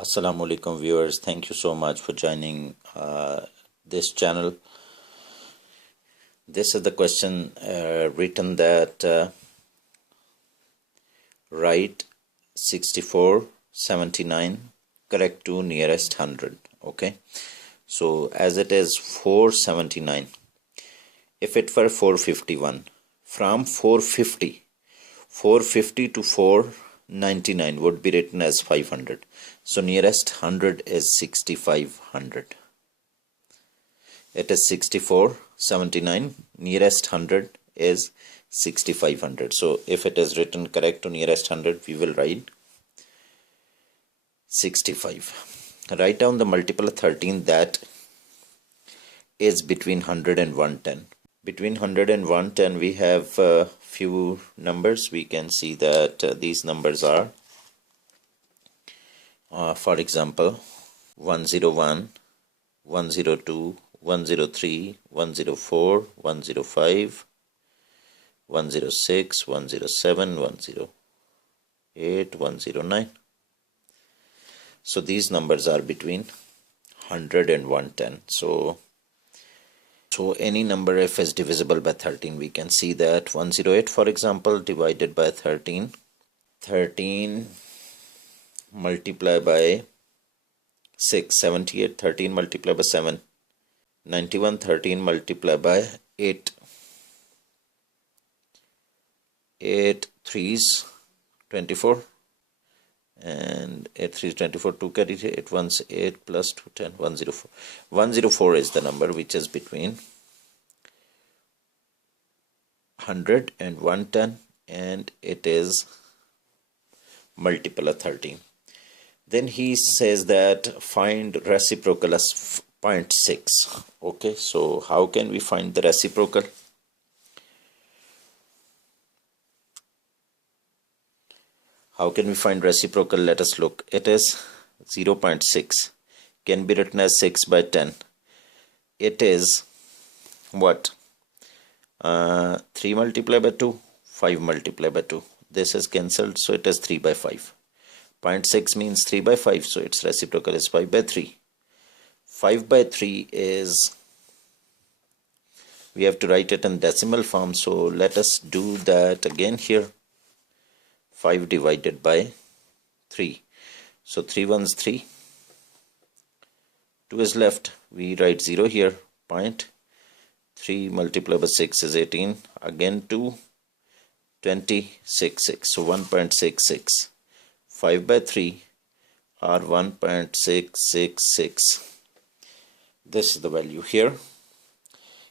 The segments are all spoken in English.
Assalamu alaikum viewers, thank you so much for joining this channel. This is the question written that write 64, 79 correct to nearest 100. Okay, so as it is 479, if it were 451, from 450 to 499 would be written as 500. So nearest 100 is 6500. It is 64, 79. Nearest 100 is 6500. So if it is written correct to nearest 100, we will write 65. Write down the multiple of 13 that is between 100 and 110. Between 100 and 110 we have a few numbers. We can see that these numbers are for example 101, 102, 103, 104, 105, 106, 107, 108, 109. So these numbers are between 100 and 110. So any number if is divisible by 13, we can see that 108 for example divided by 13, 13 multiplied by 6, 78, 13 multiplied by 7, 91, 13 multiplied by 8, 8 3s 24, and 8 3s 24, 2 carry 8 1s 8 plus 2 10, 104. 104 is the number which is between 100 and 110, and it is multiple of 13. Then he says that find reciprocal as 0.6. Okay, so how can we find the reciprocal? How can we find reciprocal? Let us look. It is 0.6. Can be written as 6 by 10. It is what? 3 multiplied by 2, 5 multiplied by 2. This is cancelled, so it is 3 by 5. 0.6 means 3 by 5, so its reciprocal is 5 by 3. 5 by 3 is, we have to write it in decimal form, so let us do that again here. 5 divided by 3. So 3 ones 3. 2 is left. We write 0 here. 0.3 multiplied by 6 is 18. Again 2. 26. So 1.66. 5 by 3 are 1.666. This is the value here.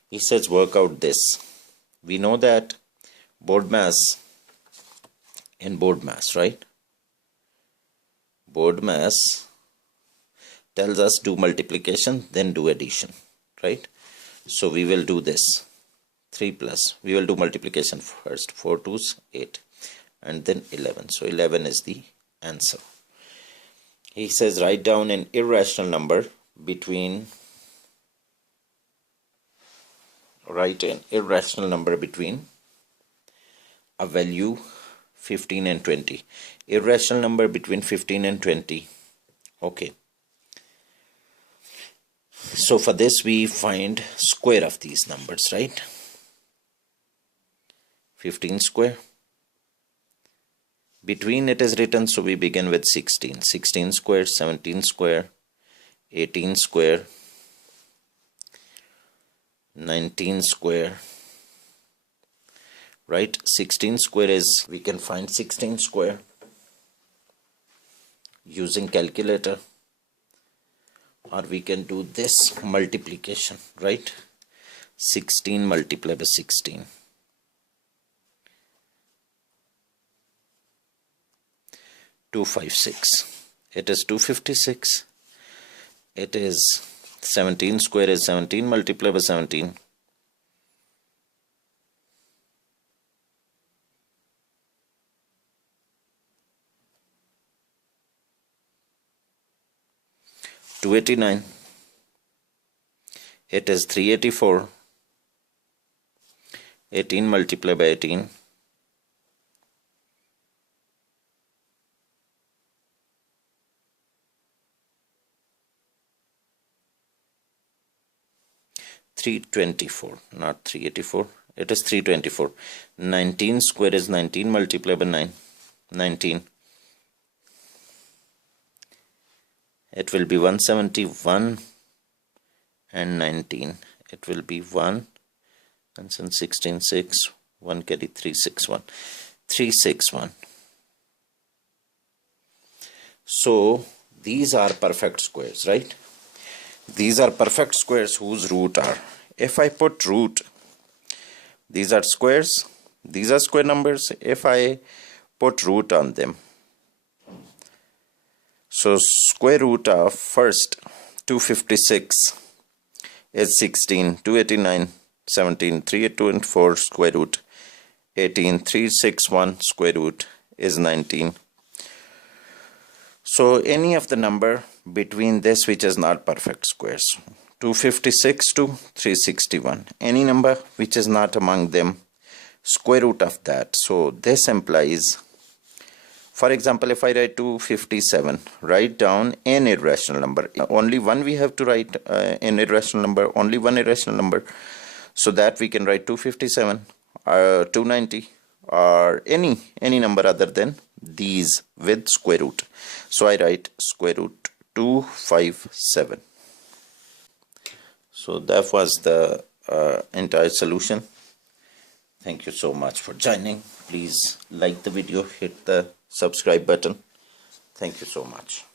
He says work out this. We know that BODMAS, in BODMAS, right? BODMAS tells us do multiplication, then do addition, right? So we will do this. 3 plus. We will do multiplication first. 4 2s 8, and then 11. So 11 is the answer. He says write down an irrational number between a value 15 and 20. Irrational number between 15 and 20. Okay. So for this we find square of these numbers, right? 15 square. Between it is written, so we begin with 16. 16 square, 17 square, 18 square, 19 square, right? 16 square is, we can find 16 square using calculator, or we can do this multiplication, right? 16 multiplied by 16. 256. It is 256. It is 17 square is 17 multiplied by 17. 289. It is 384. 18 multiplied by 18. 324, not 384. It is 324. 19 square is 19 multiplied by 9. 19. It will be 171 and 19. It will be 1 and then 16, 6, 1 carry 361. 361. So these are perfect squares, right? These are perfect squares whose root are. If I put root, these are squares, these are square numbers. If I put root on them, so square root of first 256 is 16, 289, 17, 324 square root 18, 361 square root is 19. So any of the number between this which is not perfect squares, 256 to 361, any number which is not among them, square root of that. So this implies, for example, if I write 257, write down an irrational number. Only one we have to write an irrational number, only one irrational number. So that we can write 257, 290, or any number other than these with square root. So I write square root 257. So that was the entire solution. Thank you so much for joining. Please like the video, hit the subscribe button. Thank you so much.